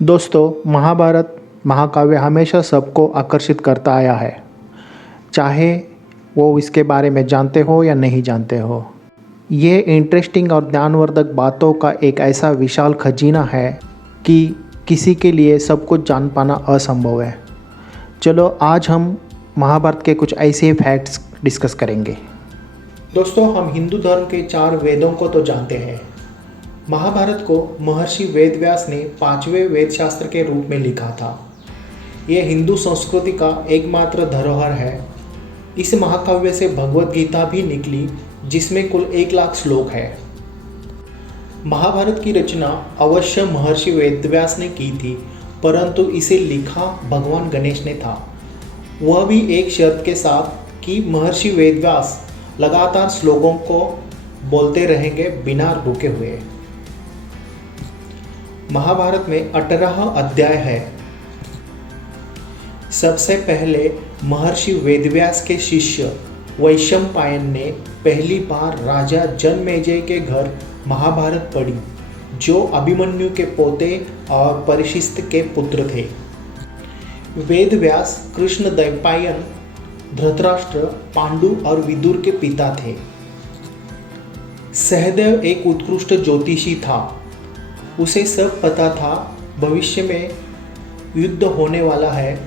दोस्तों, महाभारत महाकाव्य हमेशा सबको आकर्षित करता आया है, चाहे वो इसके बारे में जानते हो या नहीं जानते हो। ये इंटरेस्टिंग और ज्ञानवर्धक बातों का एक ऐसा विशाल खजीना है कि किसी के लिए सब कुछ जान पाना असंभव है। चलो आज हम महाभारत के कुछ ऐसे फैक्ट्स डिस्कस करेंगे। दोस्तों, हम हिंदू धर्म के 4 वेदों को तो जानते हैं। महाभारत को महर्षि वेदव्यास ने 5वें वेदशास्त्र के रूप में लिखा था। यह हिंदू संस्कृति का एकमात्र धरोहर है। इस महाकाव्य से भगवत गीता भी निकली, जिसमें कुल 1 लाख श्लोक है। महाभारत की रचना अवश्य महर्षि वेदव्यास ने की थी, परंतु इसे लिखा भगवान गणेश ने था। वह भी एक शर्त के साथ कि महर्षि वेदव्यास लगातार श्लोकों को बोलते रहेंगे बिना रुके हुए। महाभारत में 18 अध्याय है। सबसे पहले महर्षि वेदव्यास के शिष्य वैशंपायन ने पहली बार राजा जनमेजय के घर महाभारत पढ़ी, जो अभिमन्यु के पोते और परिशिष्ट के पुत्र थे। वेदव्यास कृष्ण द्वैपायन, धृतराष्ट्र, पांडु और विदुर के पिता थे। सहदेव एक उत्कृष्ट ज्योतिषी था। उसे सब पता था भविष्य में युद्ध होने वाला है,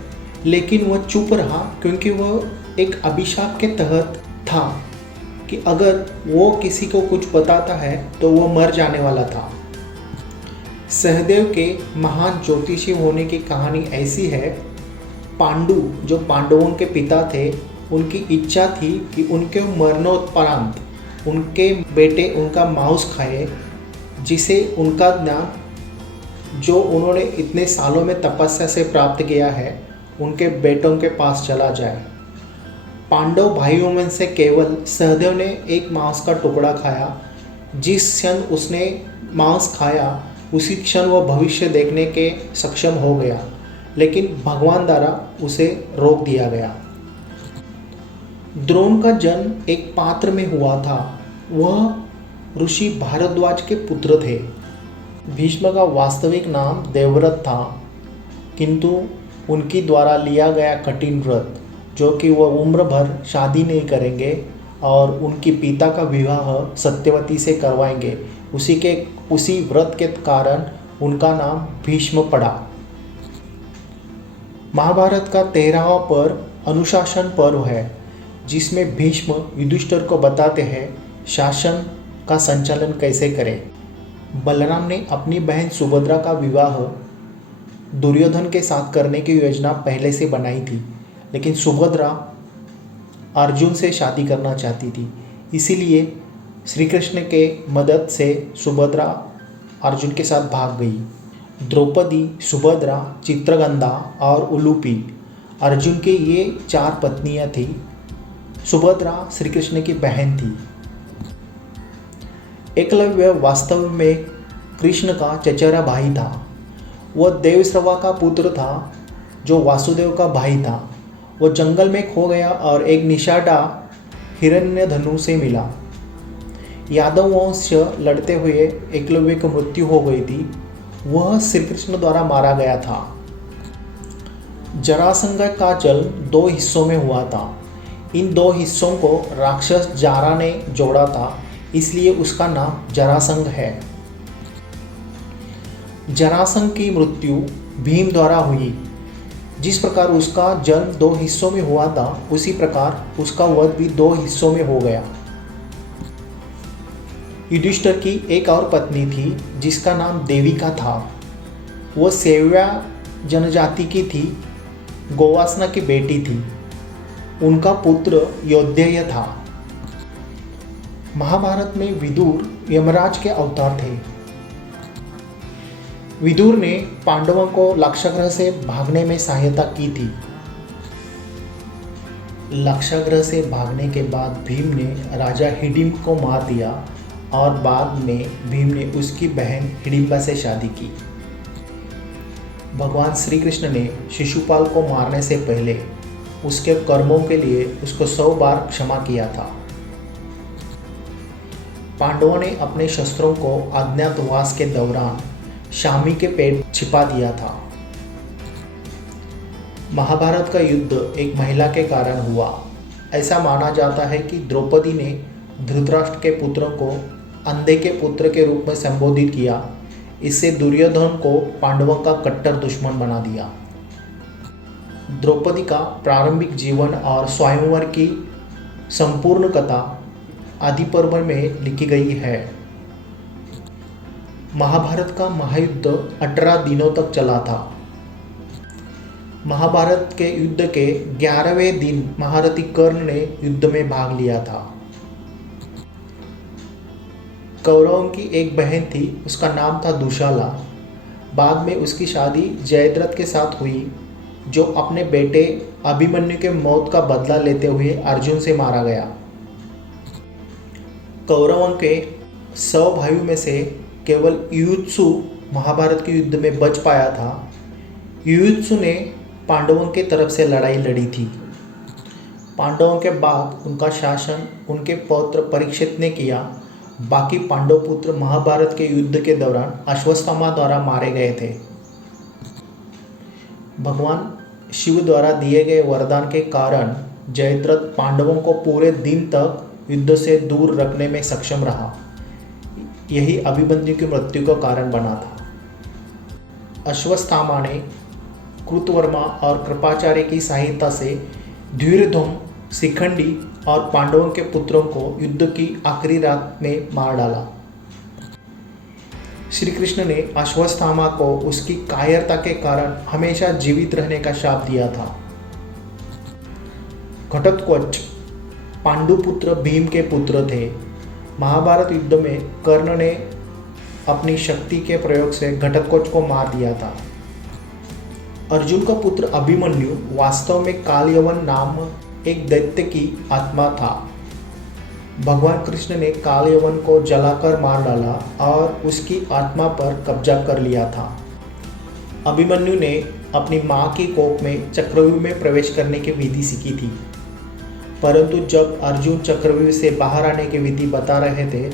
लेकिन वह चुप रहा क्योंकि वह एक अभिशाप के तहत था कि अगर वो किसी को कुछ बताता है तो वह मर जाने वाला था। सहदेव के महान ज्योतिषी होने की कहानी ऐसी है। पांडु, जो पांडवों के पिता थे, उनकी इच्छा थी कि उनके मरणोत्परांत उनके बेटे उनका मांस खाए, जिसे उनका ज्ञान जो उन्होंने इतने सालों में तपस्या से प्राप्त किया है उनके बेटों के पास चला जाए। पांडव भाइयों में से केवल सहदेव ने एक मांस का टुकड़ा खाया। जिस क्षण उसने मांस खाया उसी क्षण वह भविष्य देखने के सक्षम हो गया, लेकिन भगवान द्वारा उसे रोक दिया गया। द्रोण का जन्म एक पात्र में हुआ था। वह ऋषि भारद्वाज के पुत्र थे। भीष्म का वास्तविक नाम देवव्रत था, किंतु उनकी द्वारा लिया गया कठिन व्रत, जो कि वह उम्र भर शादी नहीं करेंगे और उनकी पिता का विवाह सत्यवती से करवाएंगे, उसी व्रत के कारण उनका नाम भीष्म पड़ा। महाभारत का 13वां पर्व अनुशासन पर्व है, जिसमें भीष्म युधिष्ठिर को बताते हैं शासन का संचालन कैसे करें। बलराम ने अपनी बहन सुभद्रा का विवाह दुर्योधन के साथ करने की योजना पहले से बनाई थी, लेकिन सुभद्रा अर्जुन से शादी करना चाहती थी। इसीलिए श्री कृष्ण के मदद से सुभद्रा अर्जुन के साथ भाग गई। द्रौपदी, सुभद्रा, चित्रगंधा और उलूपी अर्जुन के ये 4 पत्नियां थी। सुभद्रा श्री कृष्ण की बहन थी। एकलव्य वास्तव में कृष्ण का चचेरा भाई था। वह देवश्रवा का पुत्र था, जो वासुदेव का भाई था। वह जंगल में खो गया और एक निषादा हिरण्यधनु से मिला। यादव वंश लड़ते हुए एकलव्य की मृत्यु हो गई थी। वह श्री कृष्ण द्वारा मारा गया था। जरासंध का जन्म 2 हिस्सों में हुआ था। इन 2 हिस्सों को राक्षस जारा ने जोड़ा था, इसलिए उसका नाम जरासंध है। जरासंध की मृत्यु भीम द्वारा हुई। जिस प्रकार उसका जन्म 2 हिस्सों में हुआ था, उसी प्रकार उसका वध भी 2 हिस्सों में हो गया। युधिष्ठिर की एक और पत्नी थी, जिसका नाम देविका था। वह सेव्या जनजाति की थी, गोवासना की बेटी थी। उनका पुत्र योद्धेय था। महाभारत में विदुर यमराज के अवतार थे। विदुर ने पांडवों को लाक्षागृह से भागने में सहायता की थी। लाक्षागृह से भागने के बाद भीम ने राजा हिडिंब को मार दिया और बाद में भीम ने उसकी बहन हिडिंबा से शादी की। भगवान श्री कृष्ण ने शिशुपाल को मारने से पहले उसके कर्मों के लिए उसको 100 बार क्षमा किया था। पांडवों ने अपने शस्त्रों को अज्ञातवास के दौरान शामी के पेट छिपा दिया था। महाभारत का युद्ध एक महिला के कारण हुआ। ऐसा माना जाता है कि द्रौपदी ने धृतराष्ट्र के पुत्रों को अंधे के पुत्र के रूप में संबोधित किया। इससे दुर्योधन को पांडवों का कट्टर दुश्मन बना दिया। द्रौपदी का प्रारंभिक जीवन और स्वयंवर की संपूर्ण कथा आदि पर्व में लिखी गई है। महाभारत का महायुद्ध 18 दिनों तक चला था। महाभारत के युद्ध के 11वें दिन महारथी कर्ण ने युद्ध में भाग लिया था। कौरवों की एक बहन थी, उसका नाम था दुशाला। बाद में उसकी शादी जयद्रथ के साथ हुई, जो अपने बेटे अभिमन्यु के मौत का बदला लेते हुए अर्जुन से मारा गया। कौरवों के 100 भाइयों में से केवल युयुत्सु महाभारत के युद्ध में बच पाया था। युयुत्सु ने पांडवों के तरफ से लड़ाई लड़ी थी। पांडवों के बाद उनका शासन उनके पौत्र परीक्षित ने किया। बाकी पांडव पुत्र महाभारत के युद्ध के दौरान अश्वत्थामा द्वारा मारे गए थे। भगवान शिव द्वारा दिए गए वरदान के कारण जयद्रथ पांडवों को पूरे दिन तक युद्ध से दूर रखने में सक्षम रहा। यही अभिमन्यु की मृत्यु का कारण बना था। अश्वत्थामा ने कृतवर्मा और कृपाचार्य की सहायता से धीरधुम, शिखंडी और पांडवों के पुत्रों को युद्ध की आखिरी रात में मार डाला। श्री कृष्ण ने अश्वत्थामा को उसकी कायरता के कारण हमेशा जीवित रहने का शाप दिया था। घटोत्कच पांडुपुत्र भीम के पुत्र थे। महाभारत युद्ध में कर्ण ने अपनी शक्ति के प्रयोग से घटोत्कच को मार दिया था। अर्जुन का पुत्र अभिमन्यु वास्तव में कालयवन नाम एक दैत्य की आत्मा था। भगवान कृष्ण ने कालयवन को जलाकर मार डाला और उसकी आत्मा पर कब्जा कर लिया था। अभिमन्यु ने अपनी मां की कोख में चक्रव्यूह में प्रवेश करने की विधि सीखी थी, परंतु जब अर्जुन चक्रव्यूह से बाहर आने की विधि बता रहे थे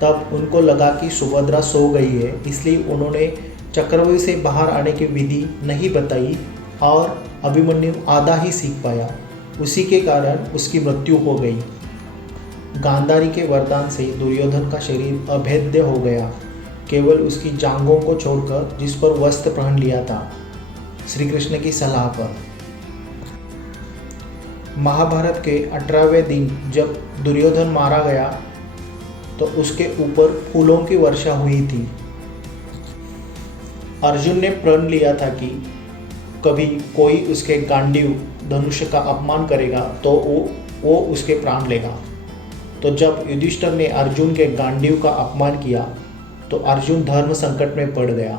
तब उनको लगा कि सुभद्रा सो गई है, इसलिए उन्होंने चक्रव्यूह से बाहर आने की विधि नहीं बताई और अभिमन्यु आधा ही सीख पाया। उसी के कारण उसकी मृत्यु हो गई। गांधारी के वरदान से दुर्योधन का शरीर अभेद्य हो गया, केवल उसकी जांघों को छोड़कर, जिस पर वस्त्र पहन लिया था श्री कृष्ण की सलाह पर। महाभारत के 18वें दिन जब दुर्योधन मारा गया तो उसके ऊपर फूलों की वर्षा हुई थी। अर्जुन ने प्रण लिया था कि कभी कोई उसके गांडीव धनुष का अपमान करेगा तो वो उसके प्राण लेगा। तो जब युधिष्ठिर ने अर्जुन के गांडीव का अपमान किया तो अर्जुन धर्म संकट में पड़ गया।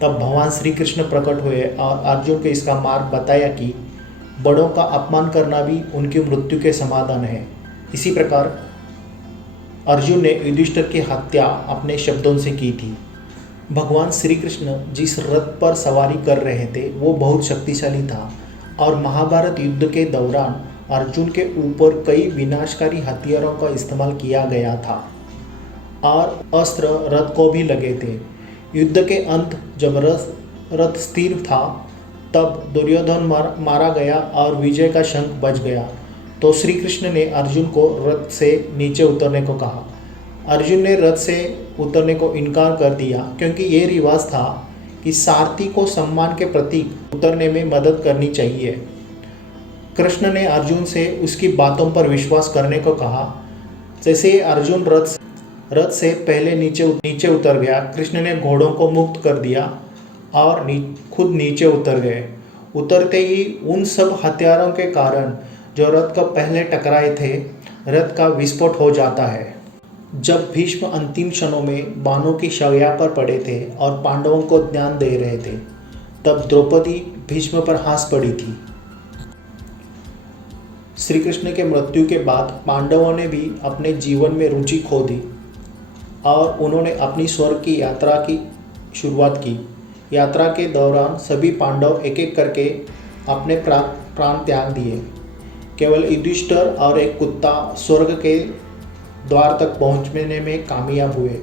तब भगवान श्री कृष्ण प्रकट हुए और अर्जुन को इसका मार्ग बताया कि बड़ों का अपमान करना भी उनकी मृत्यु के समाधान है। इसी प्रकार अर्जुन ने युधिष्ठिर की हत्या अपने शब्दों से की थी। भगवान श्री कृष्ण जिस रथ पर सवारी कर रहे थे वो बहुत शक्तिशाली था और महाभारत युद्ध के दौरान अर्जुन के ऊपर कई विनाशकारी हथियारों का इस्तेमाल किया गया था और अस्त्र रथ को भी लगे थे। युद्ध के अंत जब रथ स्थिर था तब दुर्योधन मारा गया और विजय का शंख बज गया। तो श्री कृष्ण ने अर्जुन को रथ से नीचे उतरने को कहा। अर्जुन ने रथ से उतरने को इनकार कर दिया, क्योंकि ये रिवाज था कि सारथी को सम्मान के प्रतीक उतरने में मदद करनी चाहिए। कृष्ण ने अर्जुन से उसकी बातों पर विश्वास करने को कहा। जैसे ही अर्जुन रथ से पहले नीचे उतर गया, कृष्ण ने घोड़ों को मुक्त कर दिया और खुद नीचे उतर गए। उतरते ही उन सब हथियारों के कारण जो रथ को पहले टकराए थे, रथ का विस्फोट हो जाता है। जब भीष्म अंतिम क्षणों में बाणों की शैया पर पड़े थे और पांडवों को ज्ञान दे रहे थे, तब द्रौपदी भीष्म पर हंस पड़ी थी। श्री कृष्ण के मृत्यु के बाद पांडवों ने भी अपने जीवन में रुचि खो दी और उन्होंने अपनी स्वर्ग की यात्रा की शुरुआत की। यात्रा के दौरान सभी पांडव एक एक करके अपने प्राण त्याग दिए। केवल युधिष्ठिर और एक कुत्ता स्वर्ग के द्वार तक पहुंचने में कामयाब हुए।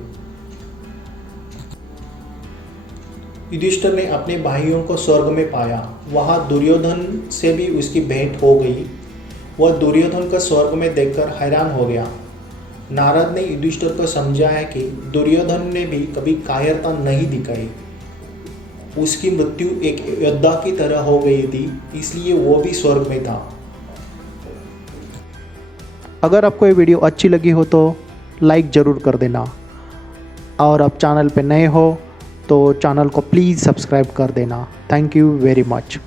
युधिष्ठिर ने अपने भाइयों को स्वर्ग में पाया। वहाँ दुर्योधन से भी उसकी भेंट हो गई। वह दुर्योधन को स्वर्ग में देखकर हैरान हो गया। नारद ने युधिष्ठिर को समझाया कि दुर्योधन ने भी कभी कायरता नहीं दिखाई। उसकी मृत्यु एक योद्धा की तरह हो गई थी, इसलिए वो भी स्वर्ग में था। अगर आपको ये वीडियो अच्छी लगी हो तो लाइक ज़रूर कर देना, और आप चैनल पे नए हो तो चैनल को प्लीज़ सब्सक्राइब कर देना। Thank you very much.